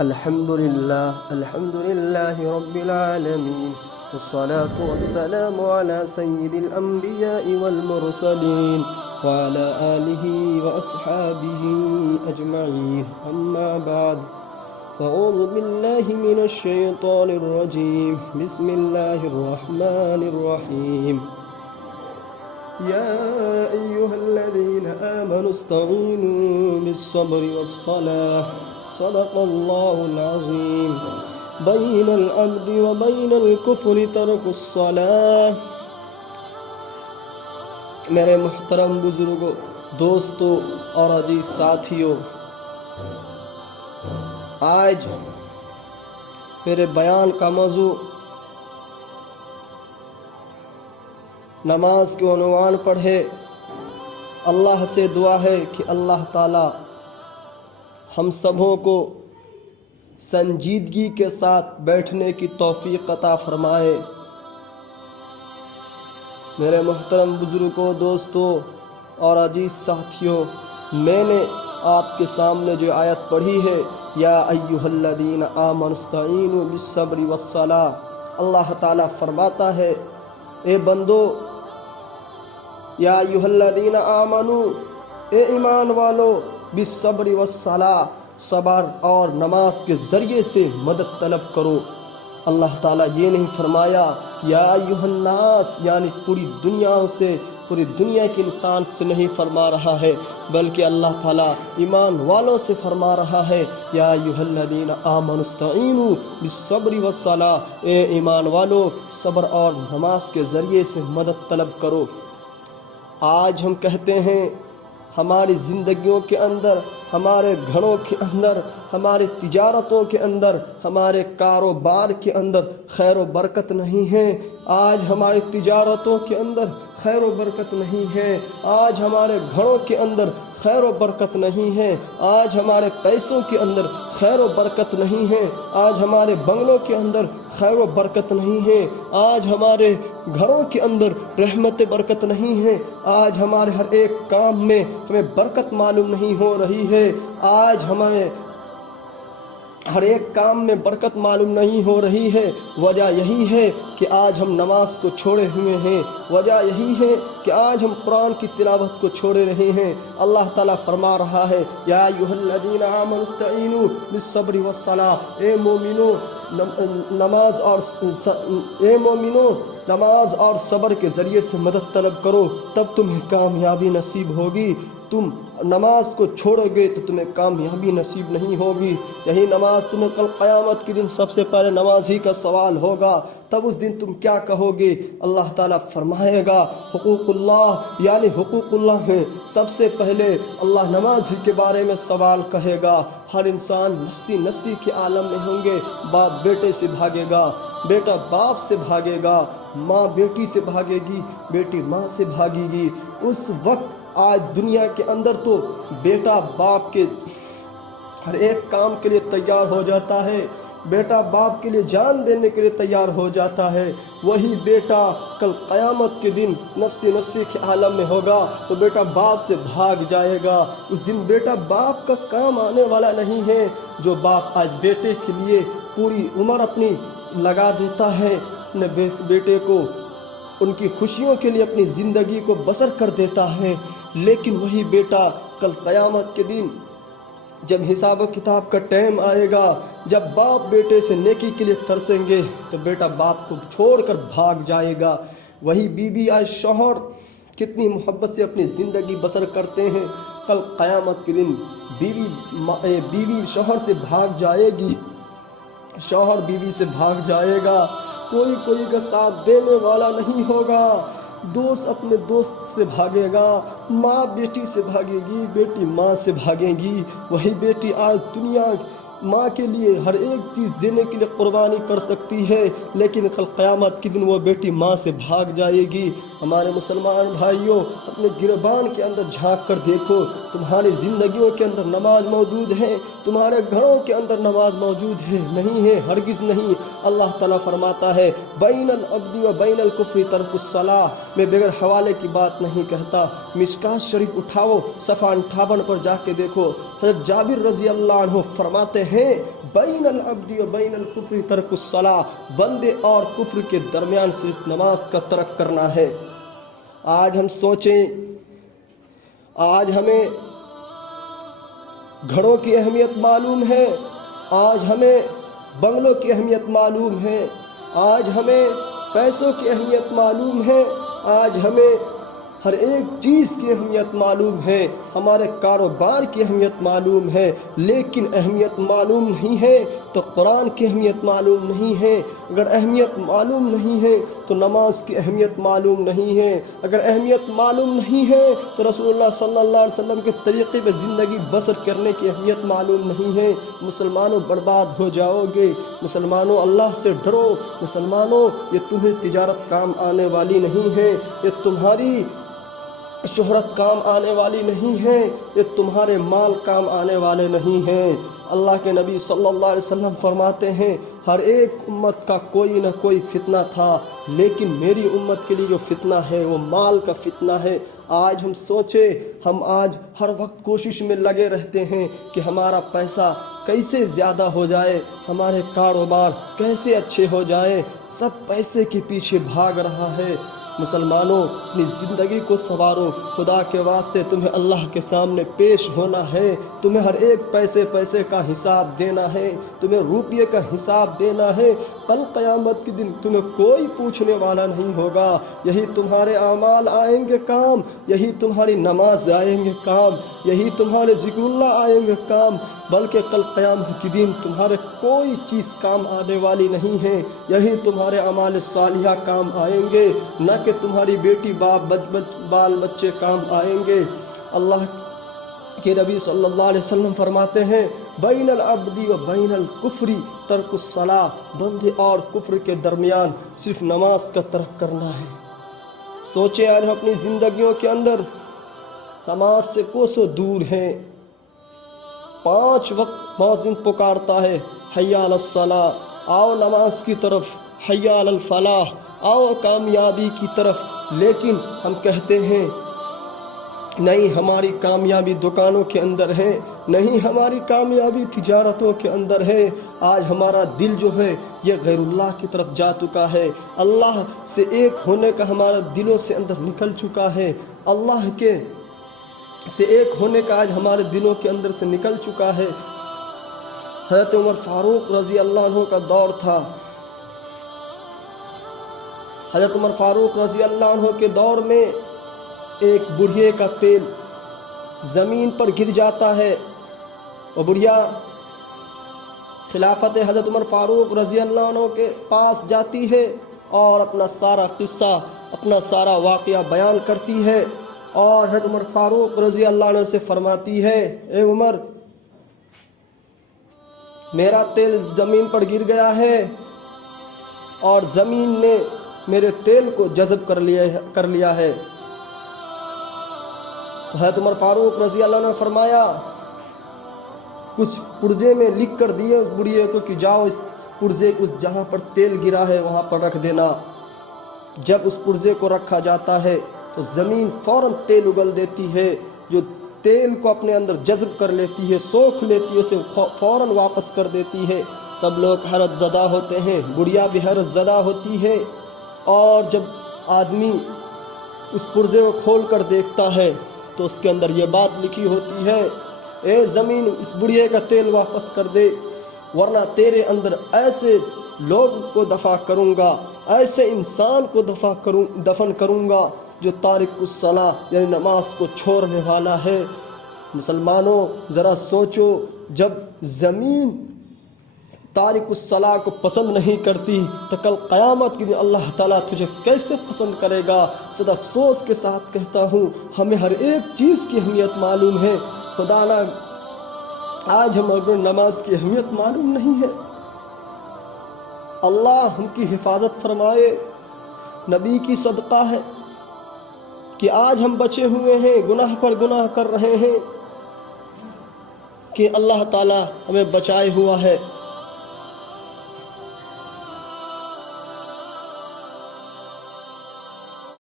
الحمد لله رب العالمين والصلاة والسلام على سيد الأنبياء والمرسلين وعلى آله وأصحابه أجمعين أما بعد فأعوذ بالله من الشيطان الرجيم بسم الله الرحمن الرحيم يا أيها الذين آمنوا استعينوا بالصبر والصلاة صدق الله العظيم بين العبد وبين الكفر ترك الصلاة. میرے محترم بزرگوں، دوستوں اور عزیز ساتھیوں، آج میرے بیان کا موضوع نماز کے عنوان پر ہے. اللہ سے دعا ہے کہ اللہ تعالی ہم سبوں کو سنجیدگی کے ساتھ بیٹھنے کی توفیق عطا فرمائے. میرے محترم بزرگوں، دوستوں اور عزیز ساتھیوں، میں نے آپ کے سامنے جو آیت پڑھی ہے، یا ایھا الذین آمنوا استعینوا بالصبر والصلاۃ، اللہ تعالیٰ فرماتا ہے، اے بندو، یا ایھا الذین آمنوا، اے ایمان والو، بالصبر والصلاۃ، صبر اور نماز کے ذریعے سے مدد طلب کرو. اللہ تعالیٰ یہ نہیں فرمایا یا ایھا الناس، یعنی پوری دنیا کے انسان سے نہیں فرما رہا ہے، بلکہ اللہ تعالیٰ ایمان والوں سے فرما رہا ہے، یا ایھا الذین آمنوا استعینوا بالصبر والصلاۃ، اے ایمان والو، صبر اور نماز کے ذریعے سے مدد طلب کرو. آج ہم کہتے ہیں ہماری زندگیوں کے اندر، ہمارے گھروں کے اندر، ہماری تجارتوں کے اندر، ہمارے کاروبار کے اندر خیر و برکت نہیں ہے. آج ہماری تجارتوں کے اندر خیر و برکت نہیں ہے. آج ہمارے گھروں کے اندر خیر و برکت نہیں ہے. آج ہمارے پیسوں کے اندر خیر و برکت نہیں ہے. آج ہمارے بنگلوں کے اندر خیر و برکت نہیں ہے. آج ہمارے گھروں کے اندر رحمت برکت نہیں ہے. آج ہمارے ہر ایک کام میں ہمیں برکت معلوم نہیں ہو رہی ہے. آج ہمیں ہر ایک کام میں برکت معلوم نہیں ہو رہی ہے. وجہ یہی ہے کہ آج ہم نماز کو چھوڑے ہوئے ہیں. وجہ یہی ہے کہ آج ہم قرآن کی تلاوت کو چھوڑے رہے ہیں. اللہ تعالیٰ فرما رہا ہے، یا ایھا الذین آمنوا استعینوا بالصبر والصلاۃ، اے مومنو، نماز اور صبر کے ذریعے سے مدد طلب کرو، تب تمہیں کامیابی نصیب ہوگی. تم نماز کو چھوڑو گے تو تمہیں کامیابی نصیب نہیں ہوگی. یہی نماز تمہیں کل قیامت کے دن سب سے پہلے نماز ہی کا سوال ہوگا. تب اس دن تم کیا کہو گے؟ اللہ تعالیٰ فرمائے گا، حقوق اللہ، یعنی حقوق اللہ میں سب سے پہلے اللہ نماز ہی کے بارے میں سوال کہے گا. ہر انسان نفسی کے عالم میں ہوں گے. باپ بیٹے سے بھاگے گا، بیٹا باپ سے بھاگے گا، ماں بیٹی سے بھاگے گی، بیٹی ماں سے بھاگے گی. اس وقت آج دنیا کے اندر تو بیٹا باپ کے ہر ایک کام کے لیے تیار ہو جاتا ہے. بیٹا باپ کے لیے جان دینے کے لیے تیار ہو جاتا ہے. وہی بیٹا کل قیامت کے دن نفسی کے عالم میں ہوگا تو بیٹا باپ سے بھاگ جائے گا. اس دن بیٹا باپ کا کام آنے والا نہیں ہے. جو باپ آج بیٹے کے لیے پوری عمر اپنی لگا دیتا ہے، اپنے بیٹے کو ان کی خوشیوں کے لیے اپنی زندگی کو بسر کر دیتا ہے، لیکن وہی بیٹا کل قیامت کے دن جب حساب و کتاب کا ٹائم آئے گا، جب باپ بیٹے سے نیکی کے لیے ترسیں گے تو بیٹا باپ کو چھوڑ کر بھاگ جائے گا. وہی بیوی آج شوہر کتنی محبت سے اپنی زندگی بسر کرتے ہیں، کل قیامت کے دن بیوی شوہر سے بھاگ جائے گی، شوہر بیوی سے بھاگ جائے گا. کوئی کا ساتھ دینے والا نہیں ہوگا. دوست اپنے دوست سے بھاگے گا، ماں بیٹی سے بھاگے گی، بیٹی ماں سے بھاگے گی. وہی بیٹی آج دنیا ماں کے لیے ہر ایک چیز دینے کے لیے قربانی کر سکتی ہے، لیکن کل قیامت کے دن وہ بیٹی ماں سے بھاگ جائے گی. ہمارے مسلمان بھائیوں، اپنے گریبان کے اندر جھانک کر دیکھو، تمہاری زندگیوں کے اندر نماز موجود ہے، تمہارے گھروں کے اندر نماز موجود ہے؟ نہیں ہے، ہرگز نہیں. اللہ تعالیٰ فرماتا ہے، بین العبد و بین الکفر ترک الصلاۃ. میں بغیر حوالے کی بات نہیں کہتا. مشکات شریف اٹھاؤ، صفحہ 58 پر جا کے دیکھو. حضرت جابر رضی اللہ عنہ فرماتے ہیں بین العبد و بین الکفر ترک الصلاۃ، بندے اور کفر کے درمیان صرف نماز کا ترک کرنا ہے۔ آج ہم سوچیں، آج ہمیں گھروں کی اہمیت معلوم ہے، آج ہمیں بنگلوں کی اہمیت معلوم ہے، آج ہمیں پیسوں کی اہمیت معلوم ہے، آج ہمیں ہر ایک چیز کی اہمیت معلوم ہے، ہمارے کاروبار کی اہمیت معلوم ہے، لیکن اہمیت معلوم نہیں ہے تو قرآن کی اہمیت معلوم نہیں ہے۔ اگر اہمیت معلوم نہیں ہے تو نماز کی اہمیت معلوم نہیں ہے، اگر اہمیت معلوم نہیں ہے تو رسول اللہ صلی اللہ علیہ وسلم کے طریقے پہ زندگی بسر کرنے کی اہمیت معلوم نہیں ہے۔ مسلمانوں برباد ہو جاؤ گے، مسلمانوں اللہ سے ڈرو، مسلمانوں یہ تمہیں تجارت کام آنے والی نہیں ہے، یہ تمہاری شہرت کام آنے والی نہیں ہے، یہ تمہارے مال کام آنے والے نہیں ہیں۔ اللہ کے نبی صلی اللہ علیہ وسلم فرماتے ہیں ہر ایک امت کا کوئی نہ کوئی فتنہ تھا، لیکن میری امت کے لیے جو فتنہ ہے وہ مال کا فتنہ ہے۔ آج ہم سوچے، ہم آج ہر وقت کوشش میں لگے رہتے ہیں کہ ہمارا پیسہ کیسے زیادہ ہو جائے، ہمارے کاروبار کیسے اچھے ہو جائیں، سب پیسے کے پیچھے بھاگ رہا ہے۔ مسلمانوں اپنی زندگی کو سنوارو، خدا کے واسطے تمہیں اللہ کے سامنے پیش ہونا ہے، تمہیں ہر ایک پیسے کا حساب دینا ہے، تمہیں روپیے کا حساب دینا ہے۔ کل قیامت کے دن تمہیں کوئی پوچھنے والا نہیں ہوگا، یہی تمہارے اعمال آئیں گے کام، یہی تمہاری نماز آئیں گے کام، یہی تمہارے ذکر اللہ آئیں گے کام، بلکہ کل قیامت کے دن تمہارے کوئی چیز کام آنے والی نہیں ہے، یہی تمہارے اعمال صالحہ کام آئیں گے، نہ کہ تمہاری بیٹی باپ بال بچے کام آئیں گے۔ اللہ کے نبی صلی اللہ علیہ وسلم فرماتے ہیں بین العبد و بین الکفر ترک الصلاۃ، بندے اور کفر کے درمیان صرف نماز کا ترک کرنا ہے۔ سوچیں آج ہم اپنی زندگیوں کے اندر نماز سے کوسوں دور ہیں۔ 5 وقت مؤذن پکارتا ہے حی علی الصلاۃ، آؤ نماز کی طرف، حی علی الفلاح، آؤ کامیابی کی طرف، لیکن ہم کہتے ہیں نہیں ہماری کامیابی دکانوں کے اندر ہے، نہیں ہماری کامیابی تجارتوں کے اندر ہے۔ آج ہمارا دل جو ہے یہ غیر اللہ کی طرف جا چکا ہے، اللہ سے ایک ہونے کا ہمارا دلوں سے اندر نکل چکا ہے، اللہ کے سے ایک ہونے کا آج ہمارے دلوں کے اندر سے نکل چکا ہے۔ حضرت عمر فاروق رضی اللہ عنہ کا دور تھا، حضرت عمر فاروق رضی اللہ عنہ کے دور میں ایک بڑھیے کا تیل زمین پر گر جاتا ہے، وہ بڑھیا خلافت حضرت عمر فاروق رضی اللہ عنہ کے پاس جاتی ہے اور اپنا سارا قصہ، اپنا سارا واقعہ بیان کرتی ہے، اور حضرت عمر فاروق رضی اللہ عنہ سے فرماتی ہے اے عمر، میرا تیل زمین پر گر گیا ہے اور زمین نے میرے تیل کو جذب کر لیا ہے۔ تو حضرت عمر فاروق رضی اللہ عنہ نے فرمایا کچھ پرزے میں لکھ کر دیے اس بڑھیے کو کہ جاؤ اس پرزے کو جہاں پر تیل گرا ہے وہاں پر رکھ دینا۔ جب اس پرزے کو رکھا جاتا ہے تو زمین فوراً تیل اگل دیتی ہے، جو تیل کو اپنے اندر جذب کر لیتی ہے، سوکھ لیتی ہے، اسے فوراً واپس کر دیتی ہے۔ سب لوگ حیرت زدہ ہوتے ہیں، بڑھیا بھی حیرت زدہ ہوتی ہے، اور جب آدمی اس پرزے کو کھول کر دیکھتا ہے تو اس کے اندر یہ بات لکھی ہوتی ہے اے زمین اس بڑھیے کا تیل واپس کر دے، ورنہ تیرے اندر ایسے لوگ کو دفع کروں گا، ایسے انسان کو دفن کروں گا جو تارک الصلاۃ یعنی نماز کو چھوڑنے والا ہے۔ مسلمانوں ذرا سوچو، جب زمین تارک الصلاۃ کو پسند نہیں کرتی تو کل قیامت کے دن اللہ تعالیٰ تجھے کیسے پسند کرے گا؟ صد افسوس کے ساتھ کہتا ہوں ہمیں ہر ایک چیز کی اہمیت معلوم ہے، خدا نہ آج ہم اگر نماز کی اہمیت معلوم نہیں ہے۔ اللہ ہم کی حفاظت فرمائے، نبی کی صدقہ ہے کہ آج ہم بچے ہوئے ہیں، گناہ پر گناہ کر رہے ہیں، کہ اللہ تعالیٰ ہمیں بچائے ہوا ہے۔